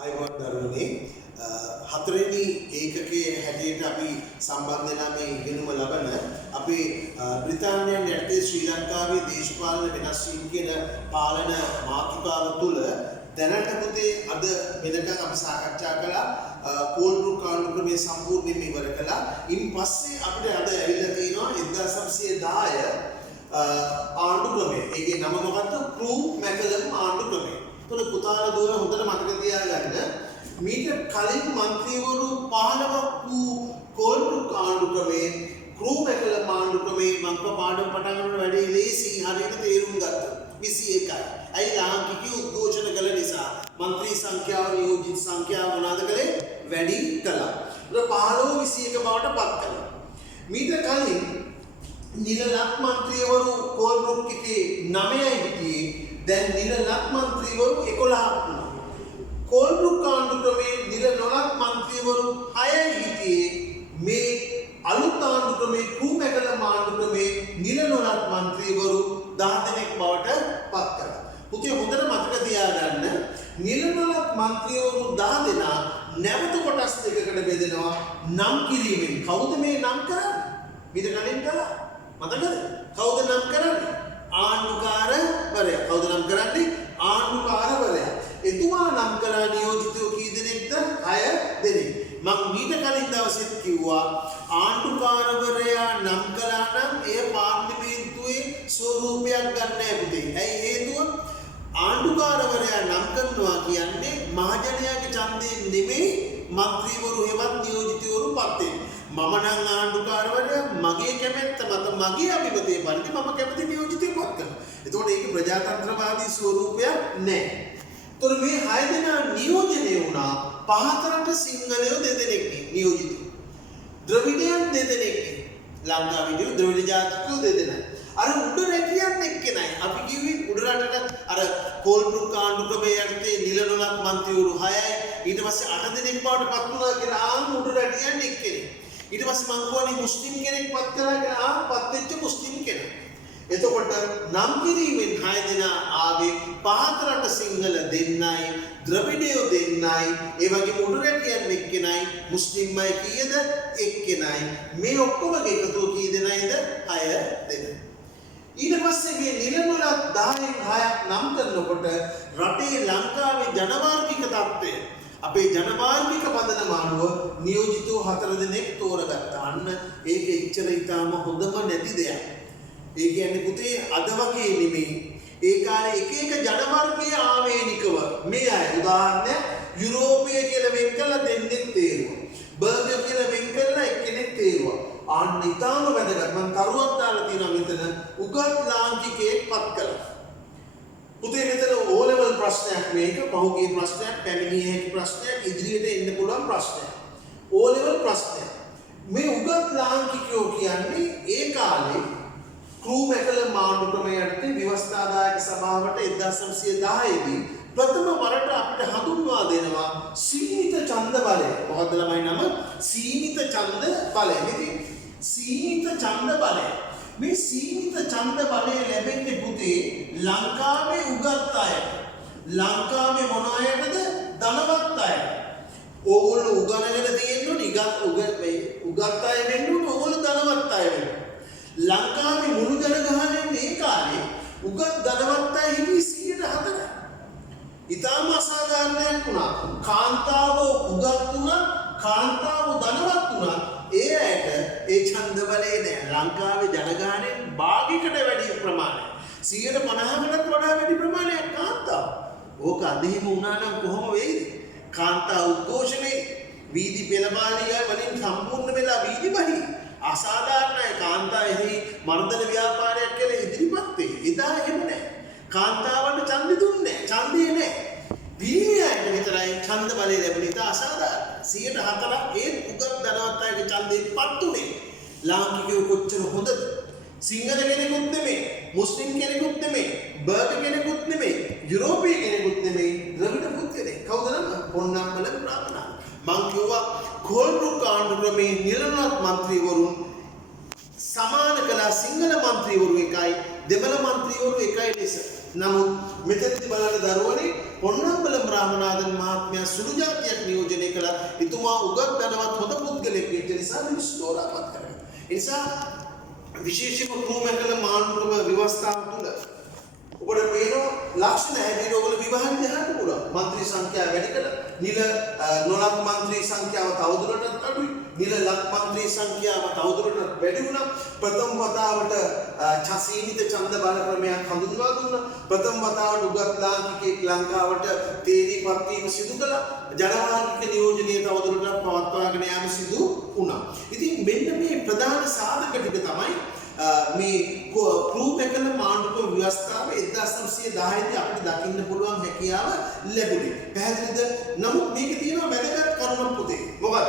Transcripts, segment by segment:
ආයුබෝවන් දරුවනේ හතරවෙනි ඒකකයේ හැටියට අපි සම්බන්ධ වෙනා මේ ඉගෙනුම ලබන අපේ බ්‍රිතාන්‍යයන් යටතේ ශ්‍රී ලංකාවේ දේශපාලන වෙනස් වීම කියන පාලන මාතෘකාව තුළ දැනට පුතේ අද වෙනකන් අපි සාකච්ඡා කළා කෝල්බෘක් ආණ්ඩුක්‍රමයේ සම්පූර්ණයෙන්ම ඉවර කළා. ඉන් පස්සේ අපිට අද ඇවිල්ලා තියෙනවා 1910 ආණ්ඩුක්‍රමය. ඒකේ නම මොකක්ද? ක්‍රූ මැකලම් ආණ්ඩුක්‍රමය. තොර පුතාලා දුවන හොඳට මතක තියාගන්න මීට කලින් മന്ത്രിවරු 15ක් වූ කෝල්බෘක් ආණ්ඩුක්‍රමයේ ක්‍රූ මැකලම් ආණ්ඩුක්‍රමයේ මං පාඩම් පටන් ගන්න වැඩි ලේසි හරියට තේරුම් ගත්තා. 21යි. අයි ලාංකිකයෝ උද්ඝෝෂණ කළ නිසා മന്ത്രി සංඛ්‍යාව නියෝජිත සංඛ්‍යාව මොනවාද කළේ? වැඩි කළා. ඒක 15 21 බවට පත් කළා. මීට කලින් නිලලක් മന്ത്രിවරු කෝල්බෘක් එකේ 9යි හිටියේ. දැන් නිලලක් മന്ത്രിවරු 11ක් වුණා. කෝල්බෘක් ආණ්ඩුක්‍රමයේ නිලනොලක් മന്ത്രിවරු 6යි හිටියේ. මේ අලුත් ආණ්ඩුක්‍රමයේ ක්‍රූ මැකලම් ආණ්ඩුක්‍රමයේ නිලනොලක් മന്ത്രിවරු 10 දෙනෙක් බවට පත් කළා. පුතේ හොඳට මතක තියාගන්න නිලනොලක් മന്ത്രിවරු 10 දෙනා නැවත කොටස් දෙකකට බෙදෙනවා නම් කිරීමෙන්. කවුද මේ නම් කරන්නේ? මීට කලින් කළා. මතකද? කවුද නම් කරන්නේ? ආණ්ඩුකාරවරයා. කවුද නම් කරන්නේ? ආණ්ඩුකාරවරයා. එතුමා නම් කළා නියෝජිතයෝ කී දෙනෙක්ද? 6 දෙනෙක්. මම මීට කලින් දවසෙත් කිව්වා ආණ්ඩුකාරවරයා නම් කළා නම් එය පාර්ලිමේන්තුවේ ස්වරූපයක් ගන්න නැහැ පුතේ. ඇයි හේතුව? ආණ්ඩුකාරවරයා නම් කරනවා කියන්නේ මහජනයාගේ ඡන්දයෙන් නෙමෙයි മന്ത്രിවරු හෙවත් නියෝජිතවරු පත් වෙන්නේ. මම නම් ආණ්ඩුකාරවරයා මගේ කැමැත්ත මත මගේ අභිමතයේ පරිදි මම කැමති නියෝජිතයෙක් පත් කරනවා. එතකොට ඒක ප්‍රජාතන්ත්‍රවාදී ස්වරූපයක් නැහැ. තොර මේ 6 දෙනා නියෝජනය වුණා පහතරට සිංහලයෝ 2 දෙනෙක් නියෝජිතයෝ. ද්‍රවිඩයන් 2 දෙනෙක්. ලංකාවේ ද්‍රවිඩ ජාතිකයෝ 2 දෙනා. අර උඩ රැකියන් එක්කෙනයි. අපි කිව්වේ උඩ රටට අර කෝල්බෘක් ආණ්ඩුක්‍රමයේ යටතේ නිලනොලක් മന്ത്രിවරු 6යි. ඊට පස්සේ 8 දෙනෙක් බවට පත් වුණා කියලා ආන් උඩ රැකියන් එක්කෙනෙක්. ඊට පස්සේ මං කියවනේ මුස්ලිම් කෙනෙක් පත් කළා කියලා ආන් පත් වෙච්ච මුස්ලිම් කෙනෙක්. එතකොට නම් කිරීමෙන් 6 දෙනා ආවේ පහතරට සිංහල දෙන්නයි ද්‍රවිඩයෝ දෙන්නයි ඒ වගේම උඩු රැකියන් එක්කෙනයි මුස්ලිම්මයි කීයද එක්කෙනයි මේ ඔක්කොම එකතු කී දෙනයිද 6 දෙනා. ඊට පස්සේ මේ නිලනොලක් 10න් 6ක් නම් කරනකොට රටේ ලංකාවේ ජනවාර්ගික තත්ත්වය අපේ ජනවාර්ගික පදනම අනුව නියෝජිතෝ 4 දෙනෙක් තෝරගත්තා. අන්න ඒක එච්චර ඊටාම හොඳම නැති දෙයක්. ඒ කියන්නේ පුතේ අද වගේ නෙමෙයි. ඒ කාලේ එක එක ජනවර්ගීය ආවේනිකව මේ අය උදාහරණයක් යුරෝපය කියලා වෙන් කළා දෙන්නෙක් තේරුවා. බර්ගර් කියලා වෙන් කළා එක්කෙනෙක් තේරුවා. ආන්න ඊටාම වැදගත්. මම තරුවක් දාලා තියෙනවා මෙතන උගත් ලාංකිකයෙක් පත් කළා. පුතේ මෙතන O level ප්‍රශ්නයක් මේක පහුගිය ප්‍රශ්නයක් පැමිණිය හැකි ප්‍රශ්නයක් ඉදිරියට එන්න පුළුවන් ප්‍රශ්නයක්. O level ප්‍රශ්නයක්. මේ උගත් ලාංකිකයෝ කියන්නේ ඒ කාලේ ක්‍රූ මැකලම් ආණ්ඩුක්‍රමයේ යටතේ ව්‍යවස්ථාදායක සභාවට 1910 දී ප්‍රථම වරට අපිට හඳුන්වා දෙනවා සීමිත ඡන්ද බලය. මොකද්ද ළමයි නම? සීමිත ඡන්ද බලය. ඉතින් සීමිත ඡන්ද බලය. මේ සීමිත ඡන්ද බලය ලැබෙන්නේ පුතේ ලංකාවේ උගත් අයට. ලංකාවේ මොන අයටද? ධනවත් අයට. ඕගොල්ලෝ උගනගෙන තියෙන්නේ උගත් අය වෙන්න ඕනේ. ඕගොල්ලෝ ධනවත් අය වෙන්න. ලංකාවේ මුළු ජනගහනයෙන් මේ කාලේ උගත් ධනවත් අය හිටියේ 104යි. ඊටාම අසාධාරණයක් වුණා. කාන්තාව උගත් වුණා, කාන්තාව ධනවත් වුණා. ඒ ඇයට ඒ ඡන්ද බලය නෑ. ලංකාවේ ජනගහනයෙන් භාගයකට වැඩි ප්‍රමාණයක් 150කටත් වඩා වැඩි ප්‍රමාණයක් කාන්තාව. ඕක අදහිම වුණා නම් කොහොම වෙයිද? කාන්තා උද්ඝෝෂණේ වීදි පෙළමාලිය වලින් සම්පූර්ණ වෙලා වීදි බහි අසාධාරණයි. කාන්තා එහි මර්ධන ව්‍යාපාරයක් කියලා ඉදිරිපත් වේ. එදා එහෙම නැහැ. කාන්තාවන්ට ඡන්දෙ දුන්නේ නැහැ. ඡන්දේ නැහැ. පිරිමියාට විතරයි ඡන්ද බලය ලැබෙන්නේ. ඒක අසාධාරණයි. 104ක් ඒ උගත් ධනවත් අයගේ ඡන්දෙන් පත් උනේ. ලාංකිකයෝ කොච්චර හොඳද? සිංහල කෙනෙකුත් නෙමෙයි, මුස්ලිම් කෙනෙකුත් නෙමෙයි, බර්ගර් කෙනෙකුත් නෙමෙයි, යුරෝපීය කෙනෙකුත් නෙමෙයි, ද්‍රවිඩ පුද්ගලෙක්. කවුද නම්? පොන්නම්මල ප්‍රාර්ථනා. මං කිව්වා කෝල්බෘක් ආණ්ඩුක්‍රමේ නිලනොලක් മന്ത്രിවරුන් සමාන කළා සිංහල മന്ത്രിවරු එකයි දෙමළ മന്ത്രിවරු එකයි ලෙස. නමුත් මෙතෙන්දි බලන්න දරුවනේ පොන්නම්බලම් රාමනාදන් මහත්මයා සුළු ජාතියක් නියෝජනය කළා. එතුමා උගත් ධනවත් හොඳ පුද්ගලයෙක් වෙච්ච නිසා මිනිස්සු තෝරාපත් කරගත්තා. ඒ නිසා විශේෂයෙන්ම ක්‍රූ මැකලම් ආණ්ඩුක්‍රම ව්‍යවස්ථාව තුළ ඔබට පේනවා ලක්ෂණ හැටියට ඔයගොල්ලෝ විභාග දෙහන්න පුළුවන්. මන්ත්‍රී සංඛ්‍යාව වැඩි කළා. නිල නොලක් මන්ත්‍රී සංඛ්‍යාව තවදුරටත් අඩුයි. නිල ලක් මන්ත්‍රී සංඛ්‍යාව තවදුරටත් වැඩි වුණා. ප්‍රථම වතාවට සීමිත ඡන්ද බල ක්‍රමයක් හඳුන්වා දුන්නා. ප්‍රථම වතාවට උගත් ලාංකිකයෙක් ලංකාවට තේරීපත් වීම සිදු කළා. ජනවාහිනික නියෝජනය තවදුරටත් පවත්වාගෙන යාම සිදු වුණා. ඉතින් මෙන්න මේ ප්‍රධාන සාධක ටික තමයි මේ ක්‍රූ මැකලම් ආණ්ඩුක්‍රම ව්‍යවස්ථාව 1910 දී අපිට දකින්න පුළුවන් හැකියාව ලැබුණේ. පැහැදිලිද? නමුත් මේකේ තියෙනවා වැදගත් කරුණක් පුතේ. මොකක්ද?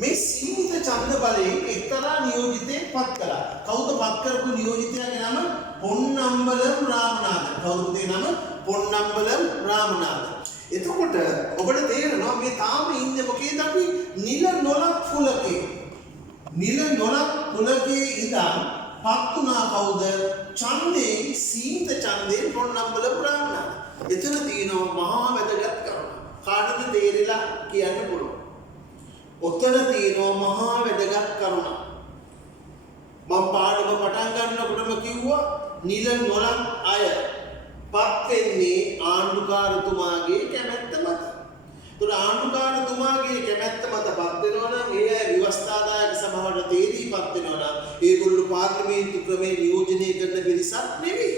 මේ සීමිත ඡන්ද බලයෙන් එක්තරා නියෝජිතයෙක් පත් කළා. කවුද පත් කරපු නියෝජිතයාගේ නම? පොන්නම්බලම් රාමනාදන්. කවුද පුතේ නම? පොන්නම්බලම් රාමනාදන්. එතකොට ඔබට තේරෙනවා මේ තාම ඉන්නේ මොකේද අපි? නිල නොලක් කුලකේ. නිල නොලක් කුලකේ ඉඳන් පත් වුණා කවුද? ඡන්දේ සීමිත ඡන්දේ පොන්නම්බලම් රාමනාදන්. එතන තියෙනවා මහා වැදගත් කරුණ. කාටද තේරිලා කියන්න පුළුවන්? ඔතන තියෙනවා මහා වැදගත් කරුණ. මම පාඩම පටන් ගන්නකොටම කිව්වා නිල නොලක් අය පත් වෙන්නේ ආණ්ඩුකාරතුමාගේ කැමැත්ත මත. ඒතර ආණ්ඩුකාරතුමාගේ කැමැත්ත මත පත් වෙනවා නම් ඒ අය ව්‍යවස්ථාදායක සභාවට තේරීපත් වෙනවා නම් ඒගොල්ලෝ පාර්ලිමේන්තු ක්‍රමේ නියෝජනය කරන පිරිසක් නෙවෙයි.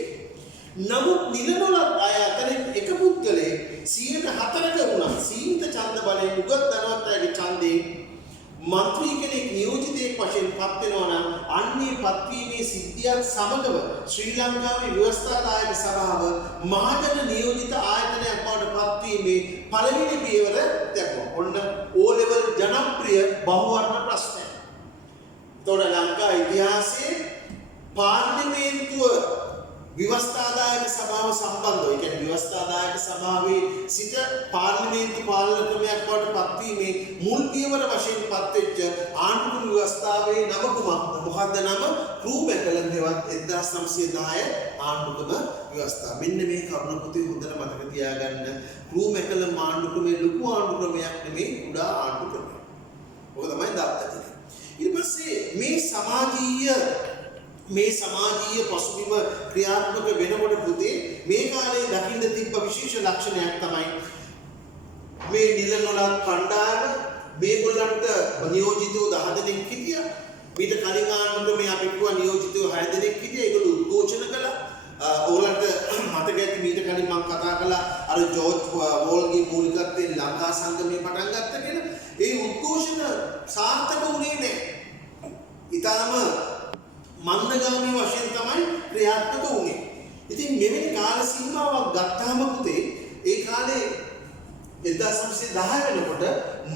නමුත් නිල නොලක් අය අතරින් එක පුද්ගලයෙක් 104ක වුණා සීමිත ඡන්ද බලයෙන් උගත් ධනවත් අයගේ ඡන්දේ මන්ත්‍රී කෙනෙක් නියෝජිතයෙක් වශයෙන් පත් වෙනවා නම් අන්නේ පත්වීමේ සිද්ධියත් සමගම ශ්‍රී ලංකාවේ ව්‍යවස්ථාදායක සභාව මහජන නියෝජිත ආයතනයක් බවට පත්වීමේ පළවෙනි පියවර දැක්වුවා. ඔන්න O level ජනප්‍රිය බහුවර්ණ ප්‍රශ්නය. තොර ලංකා ඉතිහාසයේ පාර්ලිමේන්තුව ව්‍යවස්ථාදායක සභාව සම්බන්ධව, ඒ කියන්නේ ව්‍යවස්ථාදායක සභාවේ සිට පාර්ලිමේන්තු පාලන ක්‍රමයක් බවට පත්වීමේ මුල් පියවර වශයෙන් පත්වෙච්ච ආණ්ඩුක්‍රම ව්‍යවස්ථාවේ නම කුමක්ද? මොකද්ද නම? ක්‍රූ මැකලම් හෙවත් 1910 ආණ්ඩුක්‍රම ව්‍යවස්ථාව. මෙන්න මේ කරුණ පුතේ හොඳට මතක තියාගන්න. ක්‍රූ මැකලම් ආණ්ඩුක්‍රමේ ලොකු ආණ්ඩුක්‍රමයක් නෙමෙයි, කුඩා ආණ්ඩුක්‍රමයක්. ඔක තමයි දත්තතික. ඊට පස්සේ මේ සමාජීය පසුබිම ක්‍රියාත්මක වෙනකොට පුතේ මේ කාලේ දකින්න තිබ්බ විශේෂ ලක්ෂණයක් තමයි මේ නිල නොලක් කණ්ඩායම මේගොල්ලන්ට නියෝජිතව 10 දෙනෙක් හිටියා. ඊට කලින් ආණ්ඩුවේ අපි කිව්වා නියෝජිතව 6 දෙනෙක් හිටියා. ඒගොල්ලෝ උද්ඝෝෂණ කළා. ඕලන්ට මතක ඇති මීට කලින් මම කතා කළා අර ජෝර්ජ් වෝල්ගේ මූලිකත්වයෙන් ලංකා සංගමය පටන් ගත්ත කියලා. ඒ උද්ඝෝෂණ සාර්ථක වුණේ නැහැ. ඊටම මන්දගාමී වශයෙන් තමයි ක්‍රියාත්මක වුණේ. ඉතින් මෙවැනි කාල සීමාවක් ගත්තාම පුතේ ඒ කාලේ 1910 වෙනකොට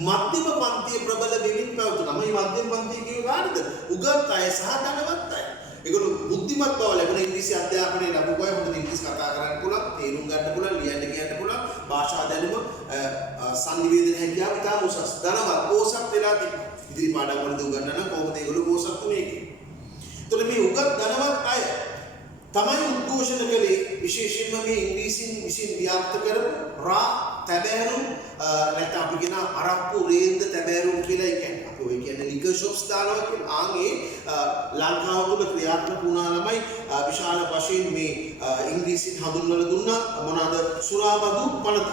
මධ්‍යම පන්තිය ප්‍රබල වෙමින් පැවතුණා. මේ මධ්‍යම පන්තිය කියුවේ කාටද? උගත් අය සහ ධනවත් අය. ඒගොල්ලෝ බුද්ධිමත් බව ලැබුණ ඉංග්‍රීසි අධ්‍යාපනය ලැබුව අය හොඳට ඉංග්‍රීසි කතා කරන්න පුළුවන්, තේරුම් ගන්න පුළුවන්, ලියන්න කියන්න පුළුවන්, භාෂා දැනුම සංනිවේදනය හැකියාව ඉතාම උසස්. ධනවත් පෝසත් වෙලා තිබුණා. ඉදිරි පාඩම් වලදී උගන්වන්න කොහොමද ඒගොල්ලෝ පෝසත් වුනේ කියලා. तो මේ උගත් ධනවත් අය තමයි උද්ඝෝෂණ කළේ විශේෂයෙන්ම මේ ඉංග්‍රීසියෙන් විසින් ව්‍යාප්ත කරපු රා තැබෑරුම් නැත්නම් අපි කියන අරක්කු රේන්ද තැබෑරුම් කියලා කියන්නේ අපි ඔය කියන්නේ ලිකර් ෂොප්ස් දානවා කියන ආන්ගේ ලංකාව තුළ ක්‍රියාත්මක වුණා ළමයි විශාල වශයෙන් මේ ඉංග්‍රීසියෙන් හඳුන්වලා දුන්නා මොනවාද සුරාබදු පනතක්.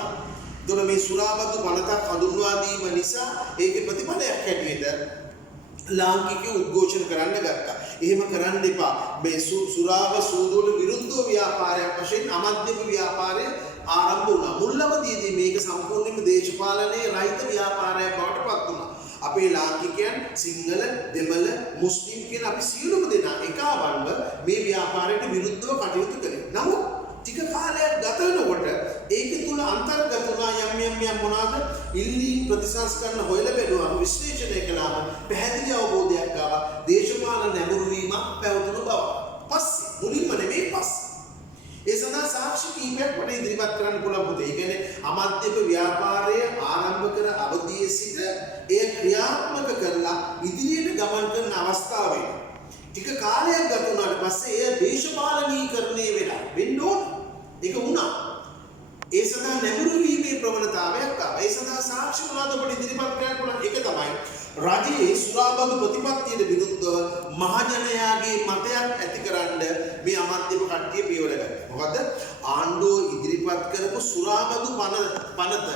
ඒතකොට මේ සුරාබදු පනතක් හඳුන්වා දීම නිසා ඒකේ ප්‍රතිඵලයක් හැටියට ලාංකිකයෝ උද්ඝෝෂණ කරන්න ගත්තා. එහෙම කරන්න එපා. මේ සුරාව සූදුවල විරුද්ධව ව්‍යාපාරයක් වශයෙන් අමධ්‍යම ව්‍යාපාරය ආරම්භ වුණා. මුල් අවධියේදී මේක සම්පූර්ණයෙන්ම දේශපාලනයේ රහිත ව්‍යාපාරයක් බවට පත් වුණා. අපේ ලාංකිකයන් සිංහල, දෙමළ, මුස්ලිම් කියන අපි සියලුම දෙනා එකවන්ව මේ ව්‍යාපාරයට විරුද්ධව කටයුතු කළේ. නමුත් ටික කාලයක් ගත වෙනකොට ඒක තුල අන්තර්ගත වුණා යම් මොනවාද ඉල්ලීම් ප්‍රතිසංස්කරණ හොයලා බැලුවාම විශ්ලේෂණය කළාම පැහැදිලි අවබෝධයක් ආවා දේශපාලන නැඹුරු වීමක් පැවතුණු බව. පස්සේ මුලින්ම නෙමෙයි පස්සේ. ඒ සඳහා සාක්ෂි කීපයක් මට ඉදිරිපත් කරන්න පුළුවන් පුතේ. ඒ කියන්නේ අමධ්‍යම ව්‍යාපාරය ආරම්භ කර අවධියේ සිට එය ක්‍රියාත්මක කරලා ඉදිරියට ගමන් කරන අවස්ථාවේ ටික කාලයක් ගත වුණාට පස්සේ එය දේශපාලනීකරණය වෙලා වෙන්න ඕන. ඒක වුණා. ඒ සඳහා නැඹුරු වීමේ ප්‍රවණතාවයක් ආවා. ඒ සඳහා සාක්ෂි මොනවාද අපිට ඉදිරිපත් කරන්න පුළුවන්? එක තමයි රජයේ සුරාබදු ප්‍රතිපත්තියට විරුද්ධව මහජනයාගේ මතයක් ඇතිකරන්න මේ අමාත්‍යම කට්ටිය පියවර ගත්තා. මොකද ආණ්ඩුව ඉදිරිපත් කරපු සුරාබදු පනත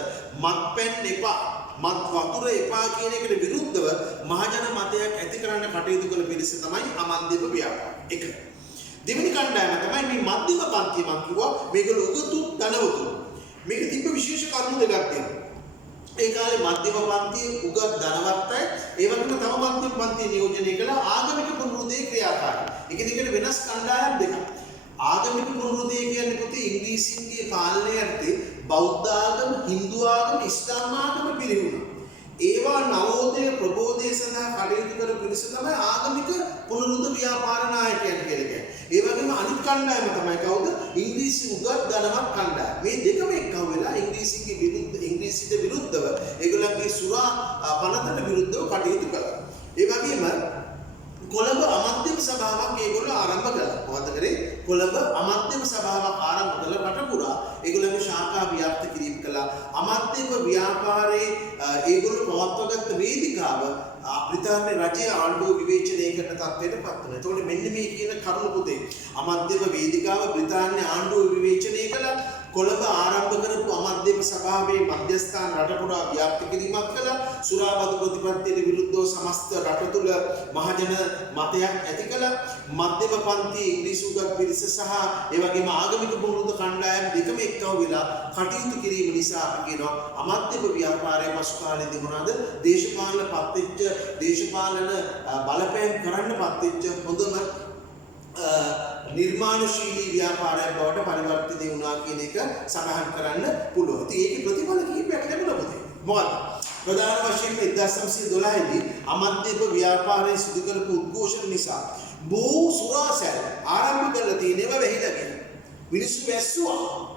මත්පැන් එපා මත් වතුර එපා කියන එකට විරුද්ධව මහජන මතයක් ඇති කරන්න කටයුතු කළ පිරිස තමයි අමන්දීප ව්‍යාපාරය. එක. දෙවෙනි කණ්ඩායම තමයි මේ මධ්‍යම පන්තිය. මම කිව්වා මේගොල්ලෝ උගතු ධනවතු. මේක තිබ්බ විශේෂ කරුණු දෙකක් තියෙනවා. ඒ කාලේ මධ්‍යම පන්තිය උගත් ධනවත් අය ඒ වගේම තම මධ්‍යම පන්තිය නියෝජනය කළ ආගමික පුනරුදේ ක්‍රියාකාරී. එක දිගට වෙනස් කණ්ඩායම් දෙකක්. ආගමික පුනරුදේ කියන්නේ පුතේ ඉංග්‍රීසින්ගේ පාලනය යටතේ බෞද්ධ ආගම, හින්දු ආගම, ඉස්ලාම් ආගම පිරිහුණා. ඒවා නවෝදය ප්‍රබෝධය සඳහා කටයුතු කළ පිරිස තමයි ආගමික පුනරුද්ධ ව්‍යාපාර නායකයන් කියලා කියන්නේ. ඒ වගේම අනිත් කණ්ඩායම තමයි කවුද? ඉංග්‍රීසි උගත් ධනවත් කණ්ඩායම. මේ දෙකම එක්කව වෙලා ඉංග්‍රීසිට විරුද්ධව ඒගොල්ලන්ගේ සුරා පනතට විරුද්ධව කටයුතු කළා. ඒ වගේම කොළඹ අමාත්‍යම සභාවක් ඒගොල්ලෝ ආරම්භ කළා. මොකද කරේ? කොළඹ අමාත්‍යම සභාවක් ආරම්භ කළ රට පුරා ඒගොල්ලන්ගේ ශාඛා ව්‍යාප්ත කිරීම කළා. අමාත්‍යම ව්‍යාපාරයේ ඒගොල්ලෝ පවත්වාගත්ත වේදිකාව බ්‍රිතාන්‍ය රජයේ ආණ්ඩුව විවේචනය කරන තත්ත්වයට පත් වුණා. ඒතකොට මෙන්න මේ කියන කරුණ පුතේ අමාත්‍යම වේදිකාව බ්‍රිතාන්‍ය ආණ්ඩුව විවේචනය කළා. කොළඹ ආරම්භ කරපු අමාත්‍යම සභාවේ මධ්‍යස්ථාන රට පුරා ව්‍යාප්ත කිරීමක් කළා. සුරාබදු ප්‍රතිපත්තියට විරුද්ධව සමස්ත රට තුළ මහජන මතයක් ඇති කළා. මධ්‍යම පන්තියේ ඉංග්‍රීසි උගත් පිරිස සහ ඒ වගේම ආගමික පුරුදු කණ්ඩායම් දෙකම එක්කව වෙලා කටයුතු කිරීම නිසා අපි කියනවා අමාත්‍යම ව්‍යාපාරයේ පසු කාලේදී මොනවාද දේශපාලන බලපෑම් කරන්න පත්වෙච්ච හොඳම නිර්මාණශීලී ව්‍යාපාරයක් බවට පරිවර්තිත වුණා කියන එක සඳහන් කරන්න පුළුවන්. ඉතින් ඒකේ ප්‍රතිඵල කිහිපයක් ලැබුණා පුතේ. මොකද? ප්‍රධාන වශයෙන් 1912 දී අමාත්‍යම ව්‍යාපාරයේ සිදු කරපු උද්ඝෝෂණ නිසා බොහෝ සුරාසැල් ආරම්භ කරලා තියෙනවා වැහිලා ගියා. මිනිස්සු වැස්සුවා.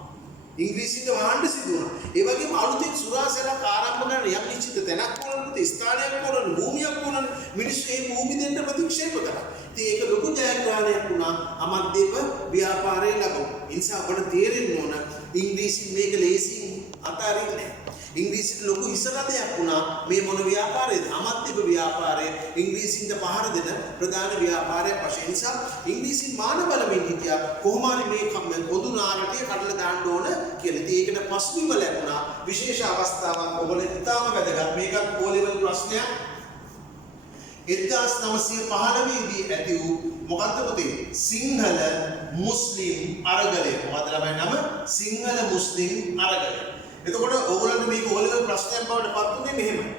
ඉංග්‍රීසියට වහන්න සිදු වුණා. ඒ වගේම අලුතෙන් සුරාසැලක් ආරම්භ කරන යම් නිශ්චිත තැනක් ඕනද ස්ථානයක් ඕනද භූමියක් ඕනද මිනිස්සු ඒ භූමි දෙන්න ප්‍රතික්ෂේප කරා. ඉතින් ඒක ලොකු ජයග්‍රහණයක් වුණා අමාත්‍යම ව්‍යාපාරයේ ලැබුණා. ඒ නිසා අපට තේරෙන්න ඕන ඉංග්‍රීසි මේක ලේසියෙන් අතාරින්නේ නැහැ. ඉංග්‍රීසියට ලොකු ඉස්සරහයක් වුණා මේ මොන ව්‍යාපාරයේද? අමාත්‍යම ව්‍යාපාරයේ ඉංග්‍රීසින්ට පහර දෙන ප්‍රධාන ව්‍යාපාරයක් වශයෙන්. නිසා ඉංග්‍රීසි මාන බලමින් හිටියා කොහොම හරි මේ පොදු නාරටිය කඩලා දාන්න ඕන කියලා. ඉතින් ඒකට පසුබිම ලැබුණා. විශේෂ අවස්ථාවක් ඔබට ඉතාම වැදගත්. මේකත් O-level ප්‍රශ්නයක්. 1915 දී ඇති වූ මොකක්ද පුතේ? සිංහල මුස්ලිම් අරගලය. මොකක්ද ළමයි නම? සිංහල මුස්ලිම් අරගලය. එතකොට ඕගොල්ලන්ට මේක O-level ප්‍රශ්නයක් බවට පත් වුණේ මෙහෙමයි.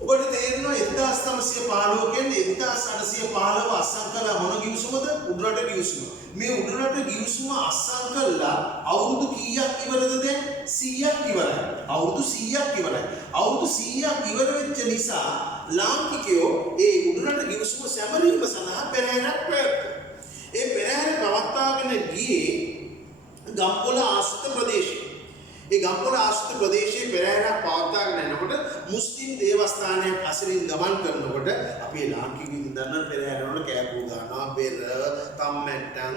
ඔබට තේරෙනවා 1915 කියන්නේ 1815 අස්සම් කළා මොන ගිවිසුමද? උඩරට ගිවිසුම. මේ උඩරට ගිවිසුම අස්සම් කළා අවුරුදු කීයක් ඉවරද දැන්? 100ක් ඉවරයි. අවුරුදු 100ක් ඉවරයි. අවුරුදු 100ක් ඉවර වෙච්ච නිසා ලාංකිකයෝ ඒ උඩරට ගිවිසුම සැමරීම සඳහා පෙරහැරක් පැවැත්තුවා. ඒ පෙරහැර පවත්වාගෙන ගියේ ගම්පොළ ආශ්‍රිත ප්‍රදේශයේ. ඒ ගම්පොළ ආශ්‍රිත ප්‍රදේශයේ පෙරහැරක් පවත්වාගෙන යනකොට මුස්ලිම් දේවස්ථානයක් අසලින් ගමන් කරනකොට අපේ ලාංකිකයන් දන්න පෙරහැර වල කෑකෝ ගන්නවා, බෙර, තම්මැට්ටන්,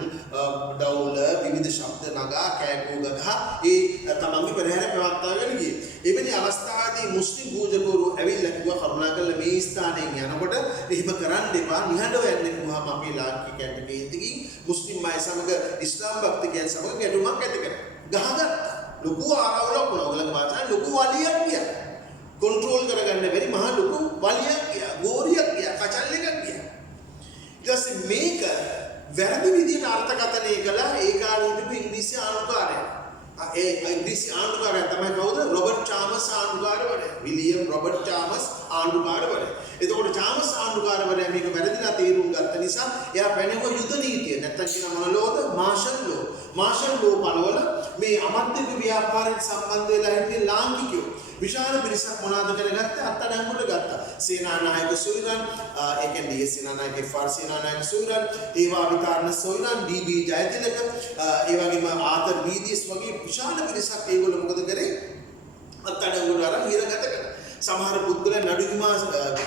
ඩවුල විවිධ ශබ්ද නගා කෑකෝ ගහ ඒ තමන්ගේ පෙරහැර පවත්වාගෙන ගියේ. එවැනි අවස්ථාවේදී මුස්ලිම් පූජකවරු ඇවිල්ලා කිව්වා කරුණාකරලා මේ ස්ථානයෙන් යනකොට එහෙම කරන්න එපා, නිහඬව යන්න කිව්වම අපේ ලාංකිකයන්ට මේතිකින් මුස්ලිම් අය සමග ඉස්ලාම් භක්තිකයන් සමග ගැටුමක් ඇති කරා. ගහගත්තා. ලොකු ආරවුලක් වුණා. ඔයගලගේ භාෂාවෙන් ලොකු වලියක් ගියා. කන්ට්‍රෝල් කරගන්න බැරි මහා ලොකු වලියක් ගියා. ගෝරියක් ගියා. කචල් එකක් ගියා. ඊට පස්සේ මේක වැරදි විදිහට අර්ථකථනය කළා ඒ කාලේ ඉඳපු ඉංග්‍රීසි ආණ්ඩුකාරයා. ඒ ඉංග්‍රීසි ආණ්ඩුකාරයා තමයි කවුද? රොබර්ට් චාමස් ආණ්ඩුකාරවරයා. විලියම් රොබර්ට් චාමස් ආණ්ඩුකාරවරයා. එතකොට චාමස් ආණ්ඩුකාරවරයා මේක වැරදිලා තේරුම් ගත්ත නිසා එයා පැනෙවුව යුද නීතිය. නැත්තම් කියන මොන ලෝද? මාෂල් ලෝ. මාෂල් ලෝ පනවල මේ අමාත්‍යම ව්‍යාපාරයට සම්බන්ධ වෙලා හිටිය ලාංකිකයෝ විශාල පිරිසක් මොනවාද කරගත්තේ? අත්අඩංගුවට ගත්තා. සේනානායක සොයුරන්, ඒ කියන්නේ සේනානායක ෆාර් සේනානායක සොයුරන්, ඒවා විතරන සොයුරන්, ඩී.බී. ජයතිලක, ඒ වගේම ආතර් වීදීස් වගේ විශාල පිරිසක් ඒගොල්ලෝ මොකද කරේ? අත්අඩංගුවට අරන් හිරගත කළා. සමහර පුද්ගලයන් නඩු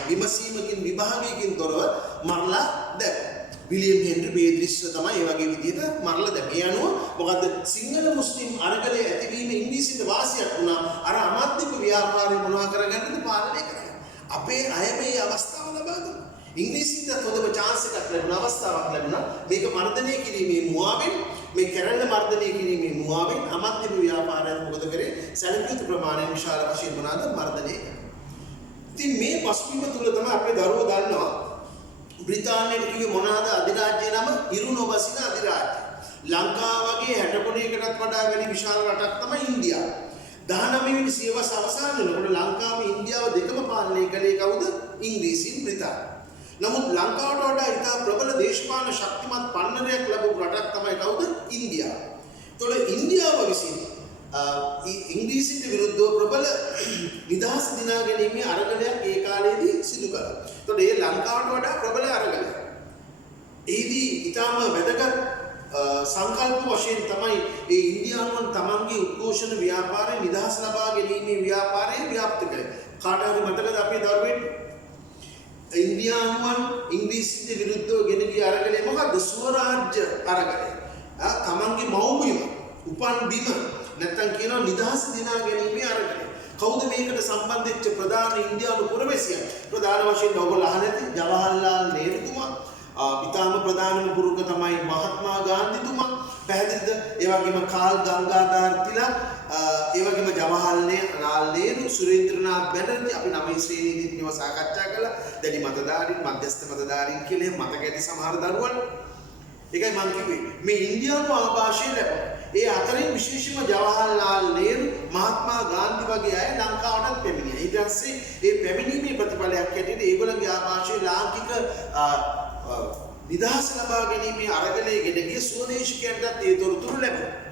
විමසීමකින් විභාගයකින් තොරව මරලා දැම්මා. විලියම් හෙන්රි බේද්‍රිස්ව තමයි ඒ වගේ විදිහට මරලා දැම්මේ. ඒ අනුව මොකද සිංහල මුස්ලිම් අරගලයේ ඇතිවීම ඉංග්‍රීසියට වාසියක් වුණා. අර අමාත්‍යක ව්‍යාපාරය මොනවා කරගන්නද පාලනය කරගන්න. අපේ අය මේ අවස්ථාව ලබා දුන්නා. ඉංග්‍රීසියට හොඳම chance එකක් ලැබුණා, අවස්ථාවක් ලැබුණා. මේක මර්ධනය කිරීමේ මුවාවෙන් මේ කැරල්ල මර්ධනය කිරීමේ මුවාවෙන් අමාත්‍යක ව්‍යාපාරය මොකද කරේ? සැලකිය යුතු ප්‍රමාණය විශාල වශයෙන් මොනවාද මර්ධනය කරා. ඉතින් මේ පසුබිම තුල තමයි අපේ දරුවෝ දන්නවා බ්‍රිතාන්‍යයට කිව්වේ මොනවාද අධිරාජ්‍යයේ නම? ඉරු නොබසින අධිරාජ්‍ය. ලංකාව වගේ 63කටත් වඩා වැඩි විශාල රටක් තමයි ඉන්දියාව. 19 වෙනි සියවස අවසන් වෙනකොට ලංකාව ඉන්දියාව දෙකම පාලනය කළේ කවුද? ඉංග්‍රීසින් බ්‍රිතාන්‍ය. නමුත් ලංකාවට වඩා ඉතා ප්‍රබල දේශපාලන ශක්තිමත් පන්නරයක් ලැබුණු රටක් තමයි කවුද? ඉන්දියාව. ඒතකොට ඉන්දියාව විසින් ඉංග්‍රීසියට විරුද්ධව ප්‍රබල නිදහස් දිනා ගැනීමේ අරගලයක් ඒ කාලේදී සිදු කළා. ඒතකොට ඒ ලංකාවට වඩා ප්‍රබල අරගලයක්. එහිදී ඊටම වැදගත් සංකල්ප වශයෙන් තමයි ඒ ඉන්දියානුවන් තමන්ගේ උද්ඝෝෂණ ව්‍යාපාරය නිදහස් ලබා ගැනීමේ ව්‍යාපාරය ව්‍යාප්ත කළේ. කාට හරි මතකද අපේ දරුවෙන්ට? ඉන්දියානුවන් ඉංග්‍රීසියට විරුද්ධව ගෙන ගිය අරගලය මොකද්ද? ස්වරාජ්‍ය අරගලය. තමන්ගේ මව්බිම, උපන් බිම නැත්තම් කියනවා නිදහස් දිනා ගැනීමේ අරගලය. කවුද මේකට සම්බන්ධ වෙච්ච ප්‍රධාන ඉන්දියානු පුරවැසියන්? ප්‍රධාන වශයෙන් ඔයගොල්ලෝ අහලා ඇති ජවහර්ලාල් නේරුතුමා. ඉතාම ප්‍රධානම පුරුක තමයි මහත්මා ගාන්ධිතුමා. පැහැදිලිද? ඒ වගේම කාල් ගංගාධර තිලක්, ඒ වගේම ජවහර්ලාල් නේරු, සුරේන්ද්‍රනාත් බැනර්ජි අපි 9 ශ්‍රේණියේදී මේවා සාකච්ඡා කළා. දැඩි මතධාරීන්, මධ්‍යස්ථ මතධාරීන් කියලා මතක ඇති සමහර දරුවන්. ඒකයි මම කිව්වේ මේ ඉන්දියානු ආభాෂය ලැබුණා. ඒ අතරින් විශේෂම ජවහර්ලාල් නේරු, මහත්මා ගාන්ධි වගේ අය ලංකාවටත් පැමිණියා. ඊට පස්සේ ඒ පැමිණීමේ ප්‍රතිඵලයක් හැටියට ඒගොල්ලන්ගේ ආభాෂයේ ලාංකික නිදහස ලබා ගැනීමේ අරගලයේ ගෙන ගිය ස්වදේශිකයන්ටත් ඒ තොරතුරු ලැබුණා.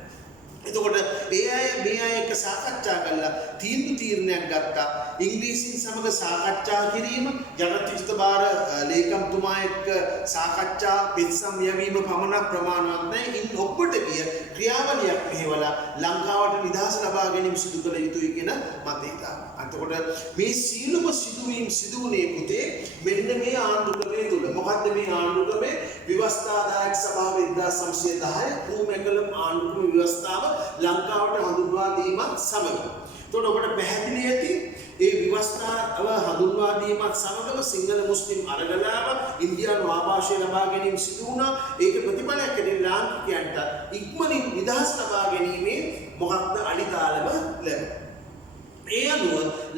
එතකොට ඒ අය මේ අය එක්ක සාකච්ඡා කළා තීරණයක් ගත්තා. ඉංග්‍රීසින් සමග සාකච්ඡා කිරීම, ජනත විස්තබාර ලේකම්තුමා එක්ක සාකච්ඡා පිටසම් යවීම පමණක් ප්‍රමාණවත් නැහැ. ඉන් ඔබට කිය ක්‍රියාවලියක් මෙහෙवला ලංකාවට නිදහස ලබා ගැනීම සිදු කළ යුතුයි කියන මතය දානවා. එතකොට මේ සීලම සිදුවීම් සිදුුනේ පුතේ මෙන්න මේ ආණ්ඩු ක්‍රමයේ තුල. මොකද්ද මේ ආණ්ඩු ක්‍රමය? ව්‍යවස්ථාදායක සභාව 1910 ක්‍රූමැකලම් ආණ්ඩු ක්‍රම ව්‍යවස්ථාව ලංකාවට හඳුන්වා දීමත් සමග. එතකොට ඔබට පැහැදිලි ඇති ඒ ව්‍යවස්ථාව හඳුන්වා දීමත් සමගම සිංහල මුස්ලිම් අරගලාව ඉන්දියානු ආభాෂය ලබා ගැනීම සිදු වුණා. ඒක ප්‍රතිඵලයක් ඇටින් ලාංකිකයන්ට ඉක්මනින් නිදහස් ලබා ගැනීමේ මොකක්ද අනිතාලම ලැබුණා. ඒ අනුව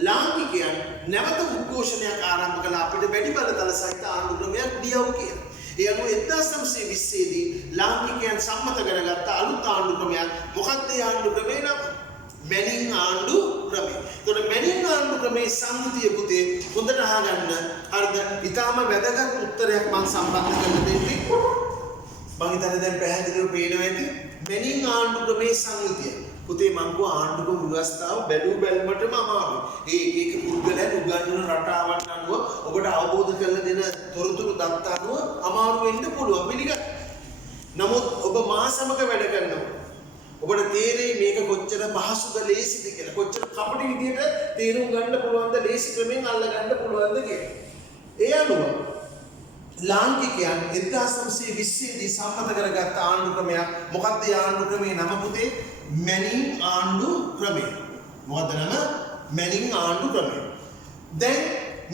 ලාංකිකයන් නැවත උද්ඝෝෂණයක් ආරම්භ කළා අපිට වැඩි බලතල සහිත ආණ්ඩු ක්‍රමයක් දියව් කියලා. ඒ අනුව 1920 දී ලාංකිකයන් සම්මත කරගත්ත අලුත් ආණ්ඩු ක්‍රමයක්. මොකක්ද ඒ ආණ්ඩු ක්‍රමය නම්? මැනින් ආණ්ඩු ක්‍රමය. ඒතකොට මැනින් ආණ්ඩු ක්‍රමයේ සංගතිය පුතේ හොඳට අහගන්න. හරිද? ඊටාම වැදගත් උත්තරයක් මම සම්බන්ධ කරලා දෙන්නේ. මම හිතන්නේ දැන් පැහැදිලිව පේනවා ඇති. මැනින් ආණ්ඩු ක්‍රමයේ සංගතිය. පුතේ මං කෝ ආණ්ඩුක ව්‍යවස්ථාව බැලු බැලමටම අමාරුයි. ඒ එක පුද්ගලයන් උගන්වන රටාවන් අනුව ඔබට අවබෝධ කරලා දෙන තොරතුරු දත්ත අනුව අමාරු වෙන්න පුළුවන් පිළිගන්න. නමුත් ඔබ මා සමග වැඩ කරනවා. ඔබට තේරෙයි මේක කොච්චර පහසුද ලේසිද කියලා. කොච්චර කපටි විදියට තේරුම් ගන්න පුළුවන්ද, ලේසි ක්‍රමෙන් අල්ල ගන්න පුළුවන්ද කියලා. ඒ අනුව ලාංකිකයන් 1920 දී සම්මත කරගත් ආණ්ඩු ක්‍රමයක්. මොකක්ද ඒ ආණ්ඩු ක්‍රමේ නම පුතේ? මැනින් ආණ්ඩු ක්‍රමය. මොකද නම? මැනින් ආණ්ඩු ක්‍රමය. දැන්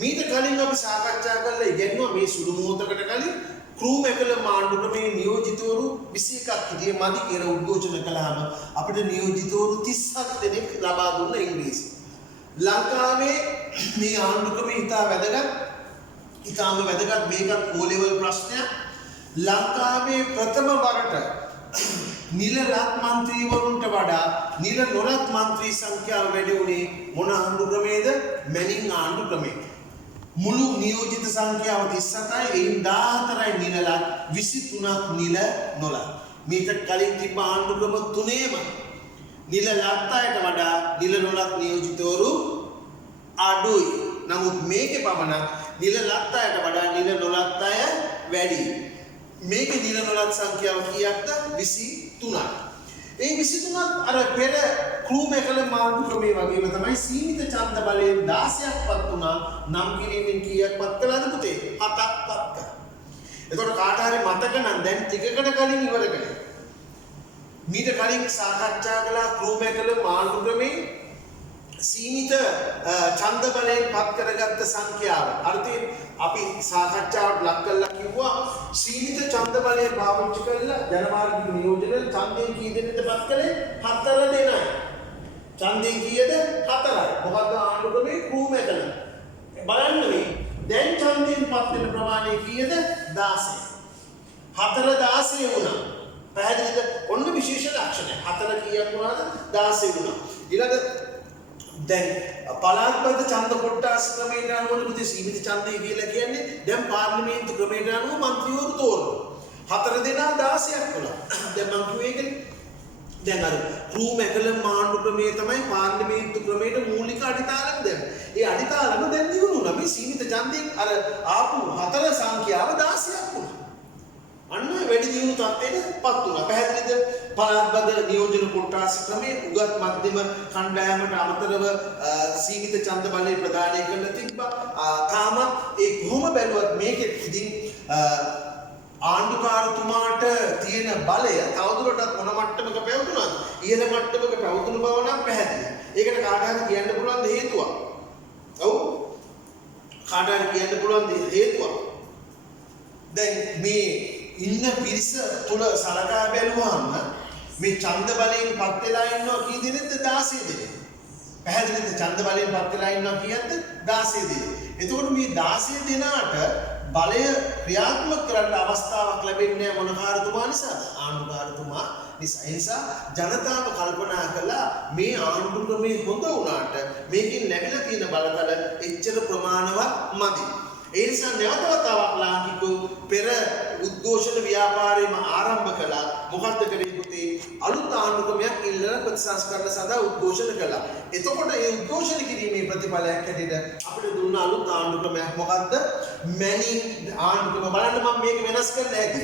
මීට කලින් අපි සාකච්ඡා කළා ඉගෙනුවා මේ සුළු මොහොතකට කලින් ක්‍රූමැකලම් ආණ්ඩු ක්‍රමයේ නියෝජිතවරු 21ක් හිටියේ මදි කියලා උද්ඝෝෂණ කළාම අපිට නියෝජිතවරු 37 දෙනෙක් ලබා දුන්න ඉංග්‍රීසි. ලංකාවේ මේ ආණ්ඩු ක්‍රමය ඉතා වැදගත්. ඉතාම වැදගත් මේකත් O level ප්‍රශ්නයක්. ලංකාවේ ප්‍රථම වරට නිල ලත් මන්ත්‍රීවරුන්ට වඩා නිල නොලත් මන්ත්‍රී සංඛ්‍යාව වැඩි වුණේ මොන ආණ්ඩු ක්‍රමයේද? මැනින් ආණ්ඩු ක්‍රමයේ. මුළු නියෝජිත සංඛ්‍යාව 37යි. එයින් 14යි නිල ලත්, 23ක් නිල නොලත්. මීට කලින් තිබ්බ ආණ්ඩු ක්‍රම තුනේම නිල ලත් අයට වඩා නිල නොලත් නියෝජිතවරු අඩුයි. නමුත් මේකේ පමණක් නිල ලත් අයට වඩා නිල නොලත් අය වැඩි. මේකේ නිල නොලත් සංඛ්‍යාව කීයක්ද? 23ක්. ඒ 23ක් අර පෙර ක්‍රූමැකලම් ආණ්ඩු ක්‍රමයේ වගේම තමයි සීමිත ඡන්ද බලයෙන් 16ක් පත් වුණා. නම් කිරීමෙන් කීයක් පත් කළාද පුතේ? 7ක් පත් කළා. එතකොට කාට හරි මතක නම් දැන් ටිකකට කලින් ඉවර කළේ. මීට කලින් සාකච්ඡා කළා ක්‍රූ මැකලම් ආණ්ඩු ක්‍රමේ සීමිත ඡන්ද බලයෙන් පත් කරගත්ත සංඛ්‍යාව. අර්ථයෙන් අපි සාකච්ඡාවට ලක් කළා කිව්වා සීමිත ඡන්ද බලය පාවිච්චි කරලා ජනමාර්ගික නියෝජන ඡන්දයෙන් කී දෙනෙක්ද පත් කළේ? 4 දෙනයි. ඡන්දයෙන් කීයද? 4යි. මොකද්ද ආණ්ඩු ක්‍රමේ ක්‍රූ මැකලම්. බලන්න මේ දැන් ඡන්දයෙන් පත් වෙන ප්‍රමාණය කීයද? 16. 4 16 වුණා. පැහැදිලිද? ඔන්න විශේෂ ලක්ෂණය. 4 කීයක් වුණාද? 16 වුණා. ඊළඟ දැන් පළාත්බද්ධ ඡන්ද කොට්ටාස ක්‍රමයට අනුව පුතේ සීමිත ඡන්දය කියලා කියන්නේ දැන් පාර්ලිමේන්තු ක්‍රමයට අනුව മന്ത്രിවරු තෝරනවා. 4 දෙනා 16ක් වුණා. දැන් මම කිව්වේ ඒකනේ. දැන් අර ක්‍රූ මැකලම් ආණ්ඩු ක්‍රමයේ තමයි පාර්ලිමේන්තු ක්‍රමයට මූලික අඩිතාලම දැම්මේ. ඒ අඩිතාලම දැන් දිනුනා. මේ සීමිත ඡන්දයෙන් අර ආපු 4 සංඛ්‍යාව 16ක් වුණා. අන්න වැඩි දියුණු තත්ත්වයකට පත් වුණා. පැහැදිලිද? පළාත්බද්ධ නියෝජන කොට්ටාස ක්‍රමයේ උගත් මධ්‍යම කණ්ඩායමට අමතරව සීමිත ඡන්ද බලය ප්‍රදානය කරලා තිබ්බා. තාම ඒ කොහොම බැලුවත් මේකෙත් ඉතින් ආණ්ඩුකාරතුමාට තියෙන බලය තවදුරටත් මොන මට්ටමක පැවතුනද? ඉහළ මට්ටමක පැවතුණු බව නම් පැහැදිලි. ඒකට කාට හරි කියන්න පුළුවන් හේතුවක්. ඔව්. කාට හරි කියන්න පුළුවන් හේතුවක්. දැන් මේ ඉන්න පිරිස තුල සලකා බැලුවාම මේ ඡන්ද බලයෙන් පත් වෙලා ඉන්නවා කී දෙනෙක්ද? 16 දෙනෙක්. පැහැදිලිද? ඡන්ද බලයෙන් පත් වෙලා ඉන්නවා කියද්ද? 16 දෙනෙක්. එතකොට මේ 16 දෙනාට බලය ක්‍රියාත්මක කරන්න අවස්ථාවක් ලැබෙන්නේ මොන කාර්යතුමා නිසාද? ආණ්ඩුකාරතුමා නිසා. ඒ නිසා ජනතාව කල්පනා කළා මේ ආණ්ඩු ක්‍රමේ හොඳ වුණාට මේකෙන් ලැබිලා තියෙන බලතල එච්චර ප්‍රමාණවත් මදි. ඒ නිසා නැවත වතාවක් ලාංකිකෝ පෙර උද්ඝෝෂණ ව්‍යාපාරයම ආරම්භ කළා. මොකද්ද කරේ පුතේ? අලුත් ආණ්ඩු ක්‍රමයක් ඉල්ලන ප්‍රතිසංස්කරණ සඳහා උද්ඝෝෂණ කළා. එතකොට ඒ උද්ඝෝෂණ කිරීමේ ප්‍රතිඵලයක් හැටියට අපිට දුන්න අලුත් ආණ්ඩු ක්‍රමයක් මොකද්ද? මැනින් ආණ්ඩු ක්‍රම. බලන්න මම මේක වෙනස් කරලා ඇති.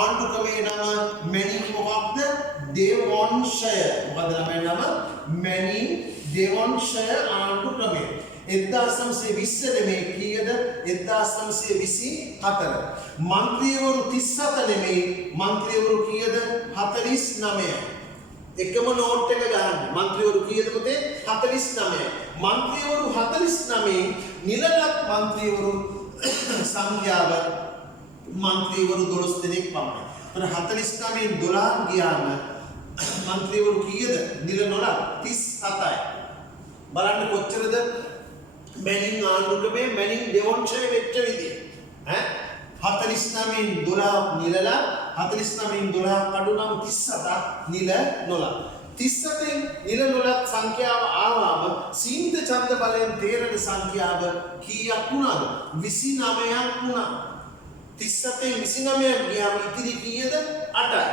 ආණ්ඩු ක්‍රමේ නම මැනින් මොකක්ද? දේවවංශය. මොකද්ද ළමයි නම? මැනින් දේවවංශය ආණ්ඩු ක්‍රමය. 1920 නෙමෙයි කීයද? 1924. മന്ത്രിවරු 37 නෙමෙයි മന്ത്രിවරු කීයද? 49. එකම නෝට් එක ගන්න. മന്ത്രിවරු කීයද පුතේ? 49. മന്ത്രിවරු 49 නිලලත් മന്ത്രിවරු සංඛ්‍යාව മന്ത്രിවරු 12 දෙනෙක් පමණයි. ඒතර 49න් 12 ගියාම മന്ത്രിවරු කීයද? නිල නොල 37යි. බලන්න කොච්චරද? මැනින් ආණ්ඩු ක්‍රමේ මැනින් දෙවංශය වෙච්ච විදිය. 49න් 12 නිලල 49න් 12 කඩු නම් 37ක් නිල නොල. 37න් නිල නොලත් සංඛ්‍යාව ආවම සීමිත ඡන්ද බලයෙන් තේරෙන සංඛ්‍යාව කීයක් වුණාද? 29ක් වුණා. 37න් 29ක් ගියාම ඉතිරි කීයද? 8යි.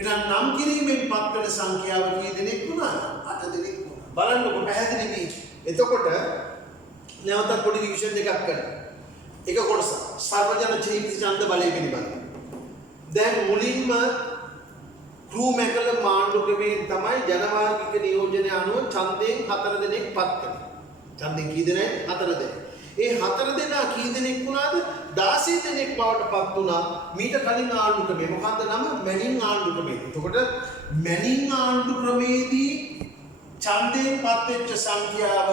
එහෙනම් නම් කිරීමෙන් පත් වෙන සංඛ්‍යාව කී දෙනෙක් වුණාද? 8 දෙනෙක් වුණා. බලන්නකො පැහැදිලි මේ. එතකොට නැවතත් පොඩි රිවිෂන් එකක් කරන්න. එක කොටස සර්වජන ඡන්ද බලය පිළිබඳව. දැන් මුලින්ම ක්‍රූ මැකලම් ආණ්ඩු ක්‍රමයෙන් තමයි ජනමාර්ගික නියෝජනය අනුව ඡන්දයෙන් 4 දෙනෙක් පත් කළේ. ඡන්දයෙන් කී දෙනෙක්? 4 දෙනෙක්. ඒ 4 දෙනා කී දෙනෙක් වුණාද? 16 දෙනෙක් බවට පත් වුණා. මීට කලින් ආණ්ඩු ක්‍රමය මොකද්ද නම? මැනින් ආණ්ඩු ක්‍රමය. එතකොට මැනින් ආණ්ඩු ක්‍රමයේදී ඡන්දයෙන් පත් වෙච්ච සංඛ්‍යාව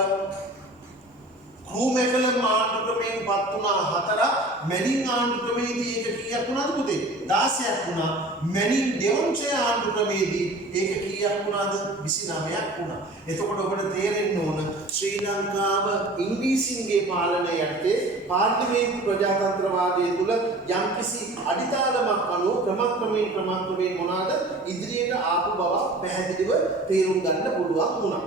ක්‍රූ මැකලම් ආණ්ඩු ක්‍රමයෙන් පත් වුණා 4ක්. මැනින් ආණ්ඩු ක්‍රමයේදී ඒක කීයක් වුණාද පුතේ? 16ක් වුණා. මැනින් දෙවංශය ආණ්ඩු ක්‍රමයේදී ඒක කීයක් වුණාද? 29ක් වුණා. එතකොට ඔබට තේරෙන්න ඕන ශ්‍රී ලංකාව ඉංග්‍රීසින්ගේ පාලනය යටතේ පාර්ලිමේන්තු ප්‍රජාතන්ත්‍රවාදයේ තුල යම්කිසි අඩිතාලමක් අනුව ක්‍රමක්‍රමයෙන් මොනවාද ඉදිරියට ආපු බව පැහැදිලිව තේරුම් ගන්න පුළුවන් වුණා.